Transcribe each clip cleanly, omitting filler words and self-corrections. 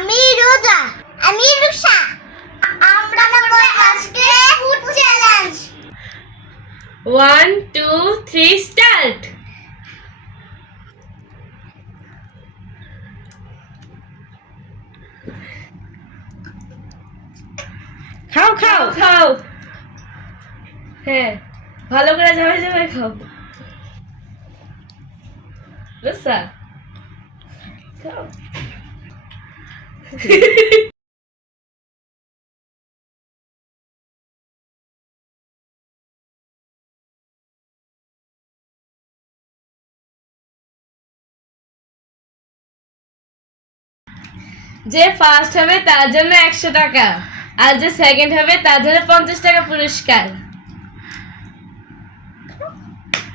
আমি রোজা। আমি রুষা। আমরা করব আজকে ফুড চ্যালেঞ্জ। 1 2 3 স্টার্ট। খাও খাও খাও। হ্যাঁ, ভালো করে যাবে যাবে খাও। রুষা খাও। যে ফার্স্ট হবে তার জন্য 100 টাকা, আর যে সেকেন্ড হবে তার জন্য 50 টাকা পুরস্কার।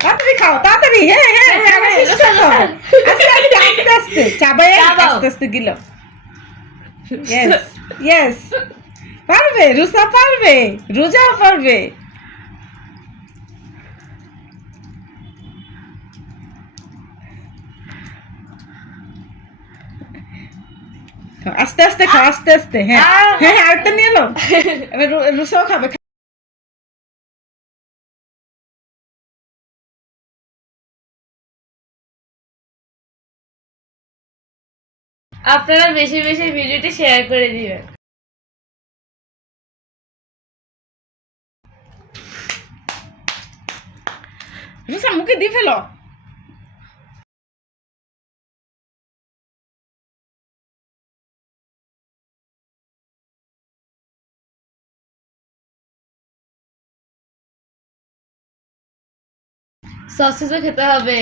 তাড়াতাড়ি খাও তাড়াতাড়ি। হ্যাঁ হ্যাঁ তাড়াতাড়ি রুষা, খাও। রুষা। আস্তে আস্তে আস্তে আস্তে চাবাই চাবাও। আস্তে আস্তে গিলো। ইয়েস ইয়েস পারবে, রুষা পারবে, রোজাও পারবে। আস্তে আস্তে খাও আস্তে আস্তে। হ্যাঁ হ্যাঁ আরেকটা নিয়ে এলো। এবার রুষাও খাবে। আপনারা বেশি বেশি ভিডিওটি শেয়ার করে দিবেন। রুষা মুখে দিয়ে ফেলো। সসেজও খেতে হবে।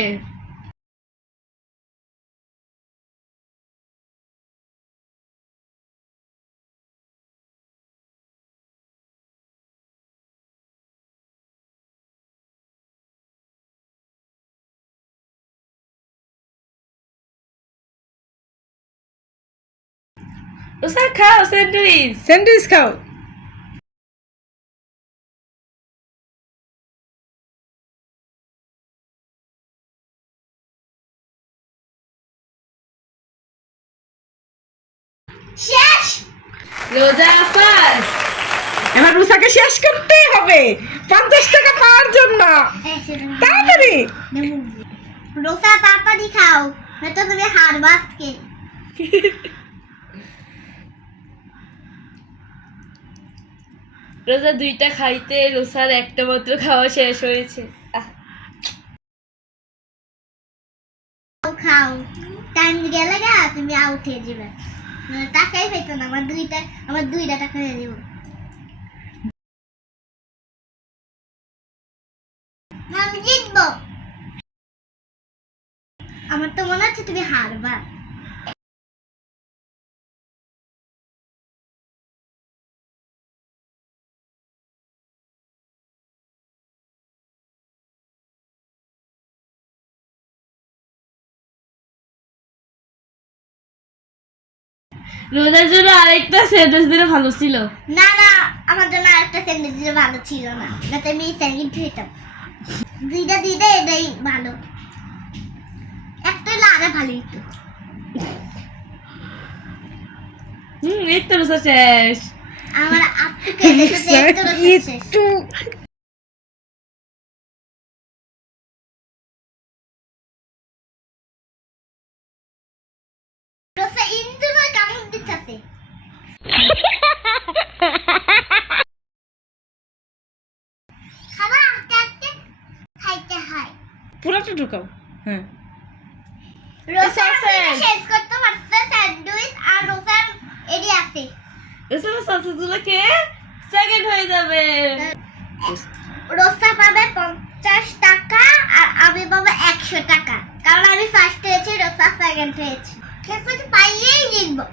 রুষা খাও স্যান্ডউইচ। স্যান্ডউইচ খাও। শেষ। রোজা ফার্স্ট। এবার রুষাকে শেষ করতে হবে 50 টাকা পাওয়ার জন্য। তাড়াতাড়ি রোজা তাড়াতাড়ি খাও, নয়তো তুমি হারবা আজকে। রোজা 2টা খাইতে রোজার একটা মাত্র খাওয়া শেষ হয়েছে। খাও, টাইম গেলে গা তুমি আউট হয়ে যাবে। টাকাই পেতো না, আমার দুইটা টাকা দিয়ে দিব। আমি জিতবো। আমার তো মনে হচ্ছে তুমি হারবা। রোজার জন্য আরেকটা স্যান্ডউইচ দিলে ভালো ছিল। না না, আমার জন্য আরেকটা স্যান্ডউইচ দিলে ভালো ছিল না, যাতে আমি স্যান্ডউইচ খেতাম। দুইটা এটাই ভালো, একটা হলে আরো ভালো হতো। এই তো রোজা শেষ। আমার আপুকে দেখতে একটু রোসা ইন্দু নয় কামড় দিতেছে। খাবার আস্তে আস্তে খাইতে হয়। পুরোটা ঢুকাও। হ্যাঁ রোসা শেষ করতে পারছে স্যান্ডউইচ, আর রোসার এডি আছে। রোজা সসেজগুলো খেয়ে সেকেন্ড হয়ে যাবে। রোসা পাবে 50 টাকা আর আমি পাবো 100 টাকা, কারণ আমি ফার্স্ট হয়েছি, রোসা সেকেন্ড হয়েছে। খেতে পাইলেই জিতবো।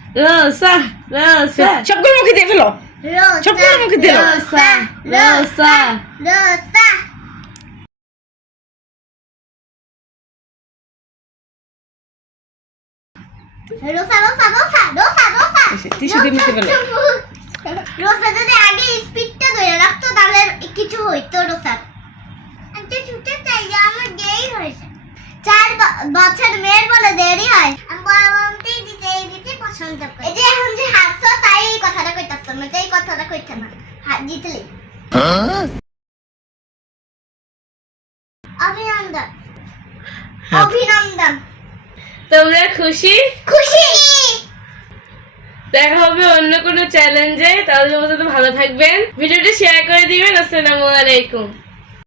রোজা রোজা সবগুলো মুখে দিয়ে ফেলো। সবগুলো মুখে দিয়ে দাও। রোজা রোজা Rosa Rosa Rosa Rosa Rosa Rosa tissue দিয়ে মুখে ফেলো। রোসা যদি আগে স্পিডটা ধরে রাখতো তাহলে কিছু হইতো রোসা। একটা ছুটে চাই, আমার দেরি হয়েছে। 4 বছর মেয়ের বলে দেরি হয়। আমি বলতেই দিতে পছন্দ করি। এই যে এখন যে হাসছো তাই এই কথাটা কইতাছ, আমি তো এই কথাটা কইতে না। জিতলি। অভিনন্দন। অভিনন্দন। তোমরা খুশি? খুশি। দেখা হবে অন্য কোনো চ্যালেঞ্জে। তাহলে ভালো থাকবেন, ভিডিওটা শেয়ার করে দিবেন। আসসালামু আলাইকুম।